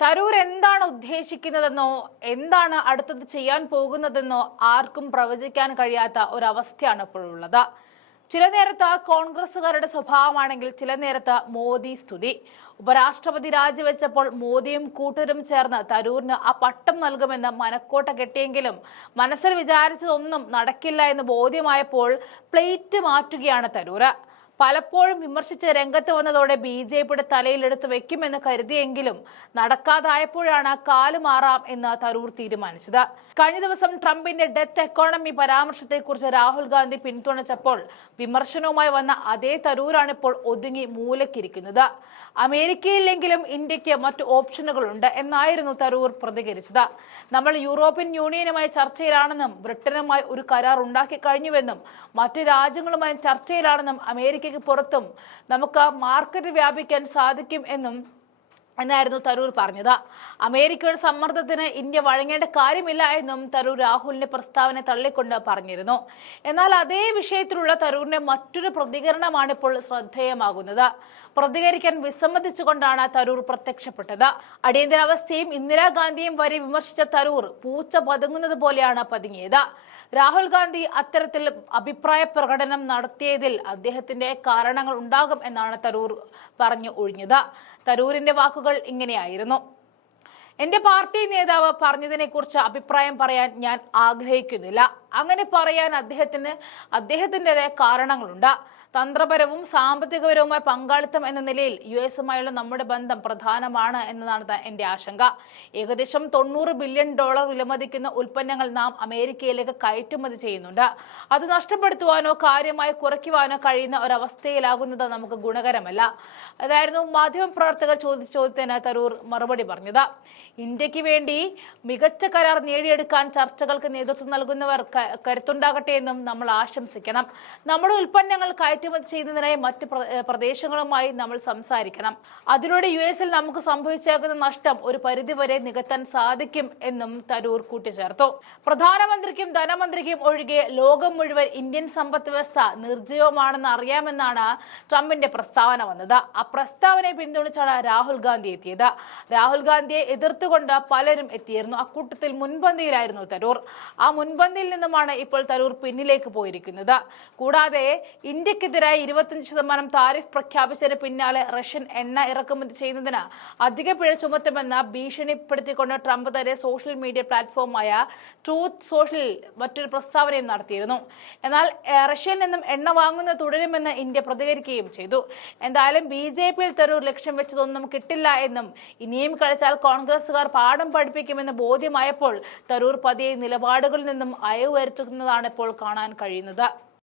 തരൂർ എന്താണ് ഉദ്ദേശിക്കുന്നതെന്നോ എന്താണ് അടുത്തത് ചെയ്യാൻ പോകുന്നതെന്നോ ആർക്കും പ്രവചിക്കാൻ കഴിയാത്ത ഒരവസ്ഥയാണ് ഇപ്പോഴുള്ളത്. ചില നേരത്ത് കോൺഗ്രസുകാരുടെ സ്വഭാവമാണെങ്കിൽ ചില നേരത്ത് മോദി സ്തുതി. ഉപരാഷ്ട്രപതി രാജിവെച്ചപ്പോൾ മോദിയും കൂട്ടരും ചേർന്ന് തരൂരിന് ആ പട്ടം നൽകുമെന്ന് മനക്കോട്ട കെട്ടിയെങ്കിലും മനസ്സിൽ വിചാരിച്ചതൊന്നും നടക്കില്ല എന്ന് ബോധ്യമായപ്പോൾ പ്ലേറ്റ് മാറ്റുകയാണ് തരൂര്. പലപ്പോഴും വിമർശിച്ച് രംഗത്ത് വന്നതോടെ BJPയുടെ തലയിലെടുത്ത് വെക്കുമെന്ന് കരുതിയെങ്കിലും നടക്കാതായപ്പോഴാണ് കാലുമാറാം എന്ന് തരൂർ തീരുമാനിച്ചത്. കഴിഞ്ഞ ദിവസം ട്രംപിന്റെ ഡെത്ത് എക്കോണമി പരാമർശത്തെക്കുറിച്ച് രാഹുൽ ഗാന്ധി പിന്തുണച്ചപ്പോൾ വിമർശനവുമായി വന്ന അതേ തരൂരാണ് ഇപ്പോൾ ഒതുങ്ങി മൂലക്കിരിക്കുന്നത്. അമേരിക്കയിലെങ്കിലും ഇന്ത്യക്ക് മറ്റു ഓപ്ഷനുകളുണ്ട് എന്നായിരുന്നു തരൂർ പ്രതികരിച്ചത്. നമ്മൾ യൂറോപ്യൻ യൂണിയനുമായി ചർച്ചയിലാണെന്നും ബ്രിട്ടനുമായി ഒരു കരാർ ഉണ്ടാക്കി കഴിഞ്ഞുവെന്നും മറ്റു രാജ്യങ്ങളുമായി ചർച്ചയിലാണെന്നും അമേരിക്കയ്ക്ക് പുറത്തും നമുക്ക് മാർക്കറ്റ് വ്യാപിക്കാൻ സാധിക്കും എന്നായിരുന്നു തരൂർ പറഞ്ഞത്. അമേരിക്കയുടെ സമ്മർദ്ദത്തിന് ഇന്ത്യ വഴങ്ങേണ്ട കാര്യമില്ല എന്നും തരൂർ രാഹുലിന്റെ പ്രസ്താവന തള്ളിക്കൊണ്ട് പറഞ്ഞിരുന്നു. എന്നാൽ അതേ വിഷയത്തിലുള്ള തരൂരിന്റെ മറ്റൊരു പ്രതികരണമാണ് ഇപ്പോൾ ശ്രദ്ധേയമാകുന്നത്. പ്രതികരിക്കാൻ വിസമ്മതിച്ചുകൊണ്ടാണ് തരൂർ പ്രത്യക്ഷപ്പെട്ടത്. അടിയന്തരാവസ്ഥയും ഇന്ദിരാഗാന്ധിയും വരെ വിമർശിച്ച തരൂർ പൂച്ച പതുങ്ങുന്നത് പോലെയാണ് പതുങ്ങിയത്. രാഹുൽ ഗാന്ധി അത്തരത്തിൽ അഭിപ്രായ പ്രകടനം നടത്തിയതിൽ അദ്ദേഹത്തിന്റെ കാരണങ്ങൾ ഉണ്ടാകും എന്നാണ് തരൂർ പറഞ്ഞു ഒഴിഞ്ഞത്. തരൂരിന്റെ വാക്കുകൾ ഇങ്ങനെയായിരുന്നു: എന്റെ പാർട്ടി നേതാവ് പറഞ്ഞതിനെ കുറിച്ച് അഭിപ്രായം പറയാൻ ഞാൻ ആഗ്രഹിക്കുന്നില്ല. അങ്ങനെ പറയാൻ അദ്ദേഹത്തിൻ്റെതായ കാരണങ്ങളുണ്ട്. തന്ത്രപരവും സാമ്പത്തികപരവുമായ പങ്കാളിത്തം എന്ന നിലയിൽ US-ഉമായുള്ള നമ്മുടെ ബന്ധം പ്രധാനമാണ് എന്നതാണ് എന്റെ ആശങ്ക. ഏകദേശം $90 ബില്യൺ വിലമതിക്കുന്ന ഉൽപ്പന്നങ്ങൾ നാം അമേരിക്കയിലേക്ക് കയറ്റുമതി ചെയ്യുന്നുണ്ട്. അത് നഷ്ടപ്പെടുത്തുവാനോ കാര്യമായി കുറയ്ക്കുവാനോ കഴിയുന്ന ഒരവസ്ഥയിലാകുന്നത് നമുക്ക് ഗുണകരമല്ല. അതായിരുന്നു മാധ്യമപ്രവർത്തകർ ചോദിച്ച ചോദ്യത്തിന് തരൂർ മറുപടി പറഞ്ഞത്. ഇന്ത്യക്ക് വേണ്ടി മികച്ച കരാർ നേടിയെടുക്കാൻ ചർച്ചകൾക്ക് നേതൃത്വം നൽകുന്നവർ കരുത്തുണ്ടാകട്ടെ എന്നും നമ്മൾ ആശംസിക്കണം. നമ്മുടെ ഉൽപ്പന്നങ്ങൾ കയറ്റുമതി ചെയ്യുന്നതിനായി മറ്റ് പ്രദേശങ്ങളുമായി നമ്മൾ സംസാരിക്കണം. അതിലൂടെ US-ൽ നമുക്ക് സംഭവിച്ചേക്കുന്ന നഷ്ടം ഒരു പരിധിവരെ നികത്താൻ സാധിക്കും എന്നും തരൂർ കൂട്ടിച്ചേർത്തു. പ്രധാനമന്ത്രിക്കും ധനമന്ത്രിക്കും ഒഴികെ ലോകം മുഴുവൻ ഇന്ത്യൻ സമ്പദ് വ്യവസ്ഥ നിർജ്ജീവമാണെന്ന് അറിയാമെന്നാണ് ട്രംപിന്റെ പ്രസ്താവന വന്നത്. ആ പ്രസ്താവനയെ പിന്തുണച്ചാണ് രാഹുൽ ഗാന്ധി എത്തിയത്. രാഹുൽ ഗാന്ധിയെ എതിർത്തുകൊണ്ട് പലരും എത്തിയിരുന്നു. അക്കൂട്ടത്തിൽ മുൻപന്തിയിലായിരുന്നു തരൂർ. ആ മുൻപന്തിയിൽ നിന്നുമാണ് ഇപ്പോൾ തരൂർ പിന്നിലേക്ക് പോയിരിക്കുന്നത്. കൂടാതെ ഇന്ത്യക്കെതിരായി 25% താരിഫ് പ്രഖ്യാപിച്ചതിന് പിന്നാലെ റഷ്യൻ എണ്ണ ഇറക്കുമതി ചെയ്യുന്നതിന് അധിക പിഴ ചുമത്തുമെന്ന് ഭീഷണിപ്പെടുത്തിക്കൊണ്ട് ട്രംപ് തന്റെ സോഷ്യൽ മീഡിയ പ്ലാറ്റ്ഫോമായ ട്രൂത്ത് സോഷ്യൽ മറ്റൊരു പ്രസ്താവനയും നടത്തിയിരുന്നു. എന്നാൽ റഷ്യയിൽ നിന്നും എണ്ണ വാങ്ങുന്നത് തുടരുമെന്ന് ഇന്ത്യ പ്രതികരിക്കുകയും ചെയ്തു. എന്തായാലും BJPയിൽ തരൂർ ലക്ഷ്യം വെച്ചതൊന്നും കിട്ടില്ല എന്നും ഇനിയും കളിച്ചാൽ കോൺഗ്രസുകാർ പാഠം പഠിപ്പിക്കുമെന്ന് ബോധ്യമായപ്പോൾ തരൂർ പതിയെ നിലപാടുകളിൽ നിന്നും അയവ് വരുത്തുന്നതാണ് ഇപ്പോൾ കാണാൻ കഴിയുന്നത്.